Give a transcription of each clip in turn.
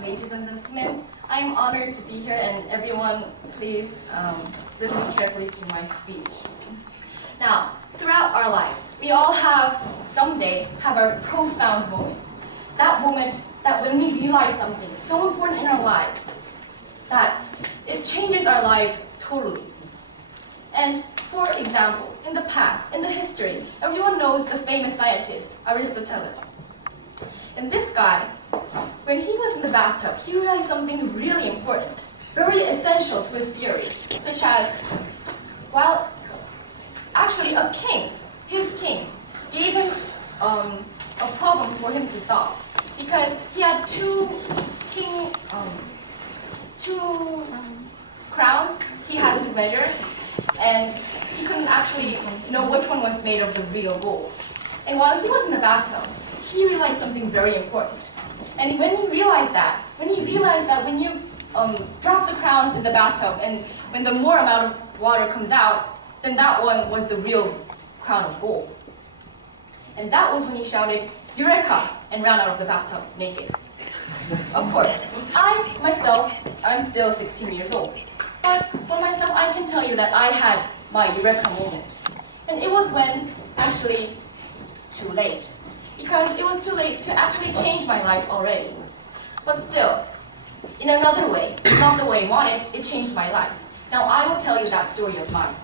ladies and gentlemen. I'm honored to be here, and everyone, please listen carefully to my speech. Now, throughout our lives, we all someday have our profound moment. That moment that when we realize something so important in our lives, that it changes our life totally. And for example, in the past, in the history, everyone knows the famous scientist, Aristotle. And this guy, when he was in the bathtub, he realized something really important, very essential to his theory, such as, while actually his king, gave him a problem for him to solve, because he had two crowns he had to measure, and he couldn't actually know which one was made of the real gold. And while he was in the bathtub, he realized something very important. And when he realized that when you drop the crowns in the bathtub, and when the more amount of water comes out, then that one was the real crown of gold. And that was when he shouted, "Eureka!" and ran out of the bathtub naked. Of course, I'm still 16 years old. But for myself, I can tell you that I had my Eureka moment. And it was when, actually, too late. Because it was too late to actually change my life already. But still, in another way, not the way I wanted, it changed my life. Now I will tell you that story of mine.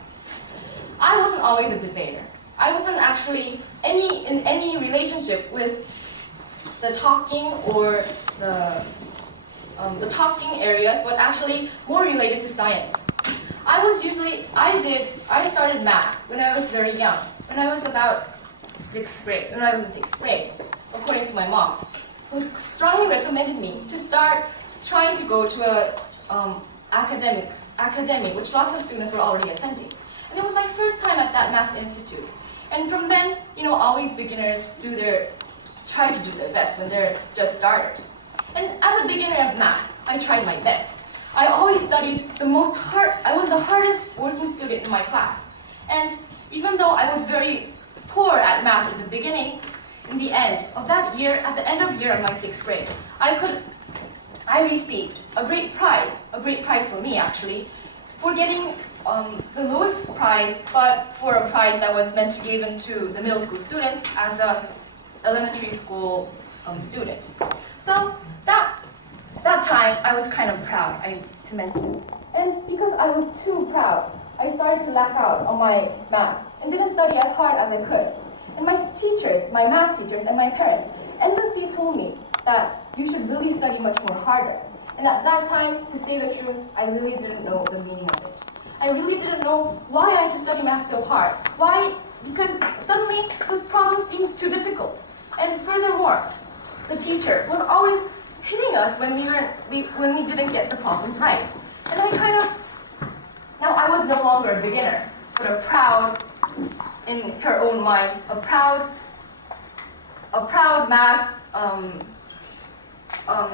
I wasn't always a debater. I wasn't actually in any relationship with the talking or the talking areas, but actually more related to science. I started math when I was very young, when I was about when I was in 6th grade, according to my mom, who strongly recommended me to start trying to go to a academic, which lots of students were already attending. And it was my first time at that math institute. And from then, always beginners try to do their best when they're just starters. And as a beginner of math, I tried my best. I always studied I was the hardest working student in my class. And even though I was very poor at math in the beginning, in the end of that year, at the end of year of my 6th grade, I received a great prize for me actually, for getting the lowest prize, but for a prize that was meant to be given to the middle school students as a elementary school student. So that time I was kind of proud, to mention. And because I was too proud, I started to lack out on my math and didn't study as hard as I could. And my math teachers and my parents endlessly told me that you should really study much more harder. And at that time, to say the truth, I really didn't know the meaning of it. I really didn't know why I had to study math so hard. Why? Because suddenly this problem seems too difficult. And furthermore, the teacher was always hitting us when we didn't get the problems right. And now I was no longer a beginner, but a proud, in her own mind, a proud math,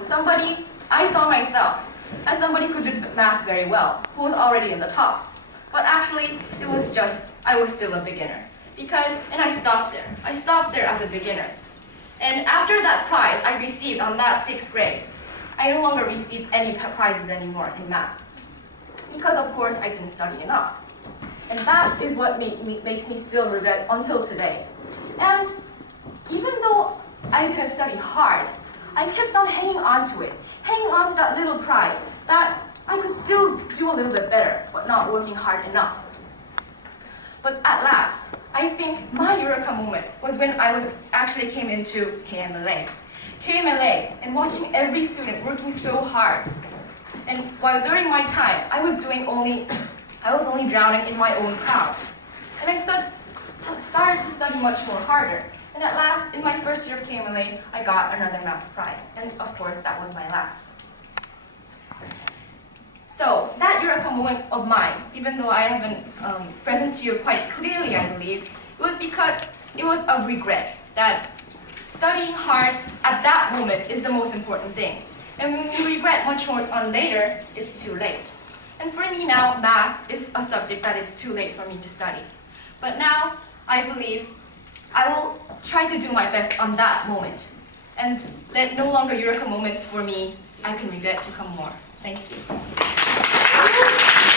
somebody. I saw myself as somebody who did math very well, who was already in the tops. But actually, it was just, I was still a beginner. And I stopped there. I stopped there as a beginner. And after that prize I received on that 6th grade, I no longer received any prizes anymore in math. Because of course I didn't study enough. And that is what makes me still regret until today. And even though I didn't study hard, I kept on hanging on to that little pride, that I could still do a little bit better, but not working hard enough. But at last, I think my Eureka moment was when I actually came into KMLA. And watching every student working so hard. And while during my time, I was only drowning in my own crowd. And I started to study much more harder. And at last, in my first year of KMLA, I got another math prize. And of course, that was my last. So that Eureka moment of mine, even though I haven't present to you quite clearly, I believe, it was because it was of regret that studying hard at that moment is the most important thing. And when you regret much more on later, it's too late. And for me now, math is a subject that it's too late for me to study. But now, I believe I will try to do my best on that moment and let no longer Eureka moments for me I can regret to come more. Thank you.